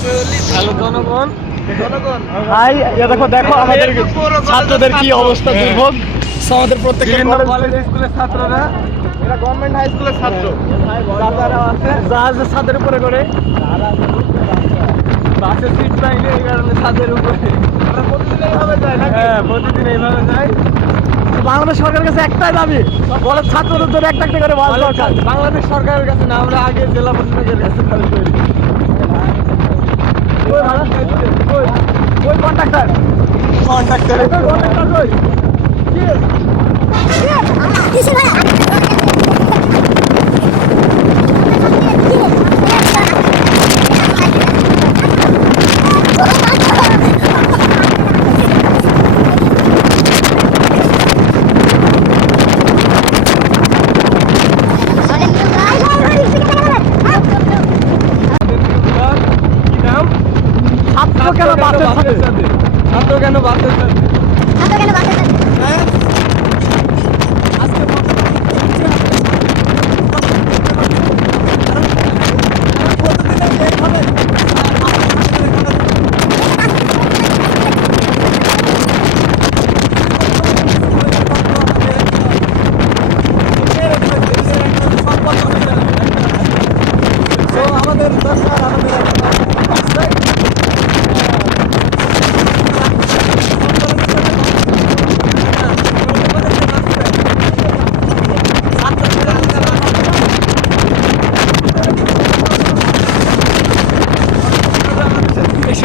Hello জনগণ, ভাই দেখো দেখো আমাদের ছাত্রদের কি অবস্থা, দুর্ভোগ। আমাদের প্রত্যেকটা কলেজ স্কুলের ছাত্ররা, এরা গভর্নমেন্ট হাই স্কুলের ছাত্র, দাদারা আছে জাহাজের ছাদের উপরে করে বাসের সিট পাইনি, এই কারণে ছাদের উপরে। আমরা প্রতিদিন এইভাবে যাই না? হ্যাঁ, প্রতিদিন এইভাবে যাই। বাংলাদেশ সরকারের কাছে একটাই দাবি, বলে ছাত্রদের জন্য একটা করে বাস দরকার। বাংলাদেশ সরকারের কাছে না, আমরা আগে জেলা প্রশাসকের কাছে দাবি করি। ওই কন্ট্রাক্টর কই? ছাত্র কেন বাসের সাথে? হ্যাঁ? আমাদের দরকার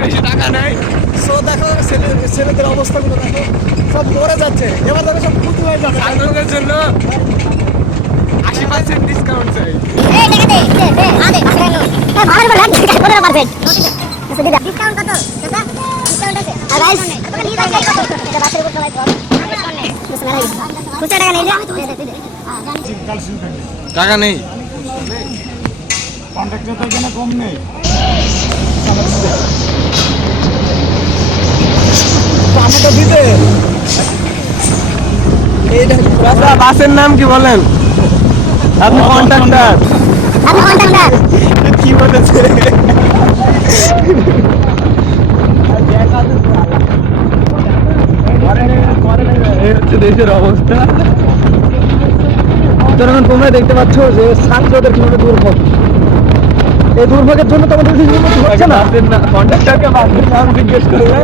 বেশি টাকা নাই। দেখো ছেলেদের অবস্থাগুলো দেখো, সব মরে যাচ্ছে। এবার দেখো সব খুঁজে হয়ে যাবে। ছাত্রদের জন্য 80% ডিসকাউন্ট চাই। টাকা নেই, কন্ট্রাক্টর তো এখানে কম নেই। আমাকে দিতে বাসের নাম কি বলেন? আপনি কন্ট্রাক্টর কি বলেছে? এই হচ্ছে দেশের অবস্থা। সুতরাং তোমরা দেখতে পাচ্ছ যে ছাত্রদের কিভাবে দুর্ভোগ, এই দুর্ভোগের জন্য তোমাদের হচ্ছে না। কন্ট্রাক্টরকে বাসের নাম জিজ্ঞেস করবে,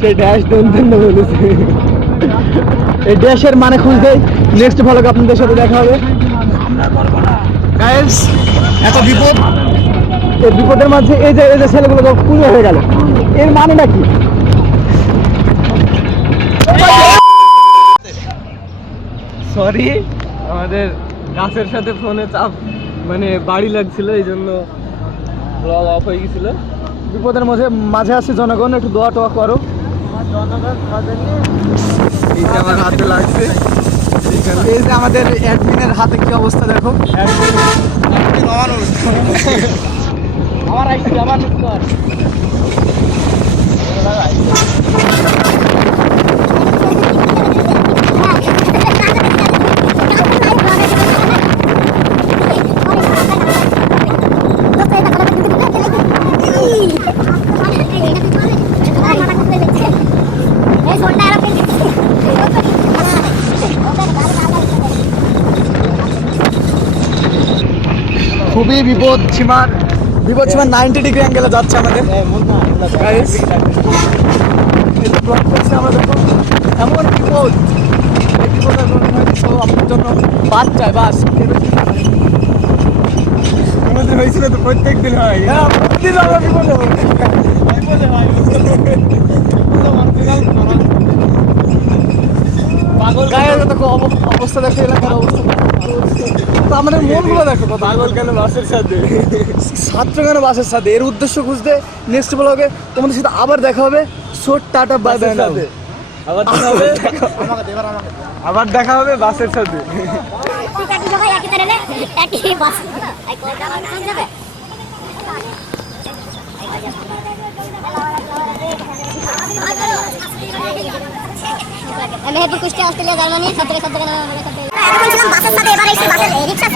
সে ড্যাশ দেন বলেছে। এই ড্যাশের মানে খুঁজতে নেক্সট ভালো আপনাদের সাথে দেখা হবে। গাইস, এত বিপদ, এই বিপদের মাঝে এই যে ছেলেগুলো পুরো হয়ে গেল, এর মানেটা কি? সরি, আমাদের গাছের সাথে ফোনে চাপ মানে বাড়ি লাগছিল, এই জন্য ব্লগ অফ হয়ে গেছিল। বিপদের মাঝে আছে জনগণ, একটু দোয়া টোয়া করো। এই যে আমার হাতে লাগছে, এই যে আমাদের অ্যাডমিনের হাতে কি অবস্থা দেখো। আমার আইসি আমার খুবই বিপদ সীমার 90 ডিগ্রি অ্যাঙ্গেলে যাচ্ছে আমাদের। Guys, এই যে ব্লগ করছি আমরা, দেখো এমন বিপদ, এই বিপদের জন্য হয়তো আপনার জন্য বাস চাই, বাস আমাদের হয়েছিল তো প্রত্যেক দিন হয়। হ্যাঁ, প্রতিদিন আমরা বিপদে গায়ের দেখো অবস্থা, দেখো এলাকার অবস্থা, তো আমাদের মনগুলো দেখো। পাগল কেন বাসের সাথে? ছাত্র কেন বাসের সাথে, এর উদ্দেশ্য খুঁজতে নেক্সট ব্লগে তোমাদের সাথে আবার দেখা হবে। শোট টাটা বাই বাই। আবার দেখা হবে বাসের সাথে। মেহেরপুর, কুষ্টিয়া, অস্ট্রেলিয়া, জার্মানি, সব থেকে বাসের সাথে এবার এসে বাসের রিক্সা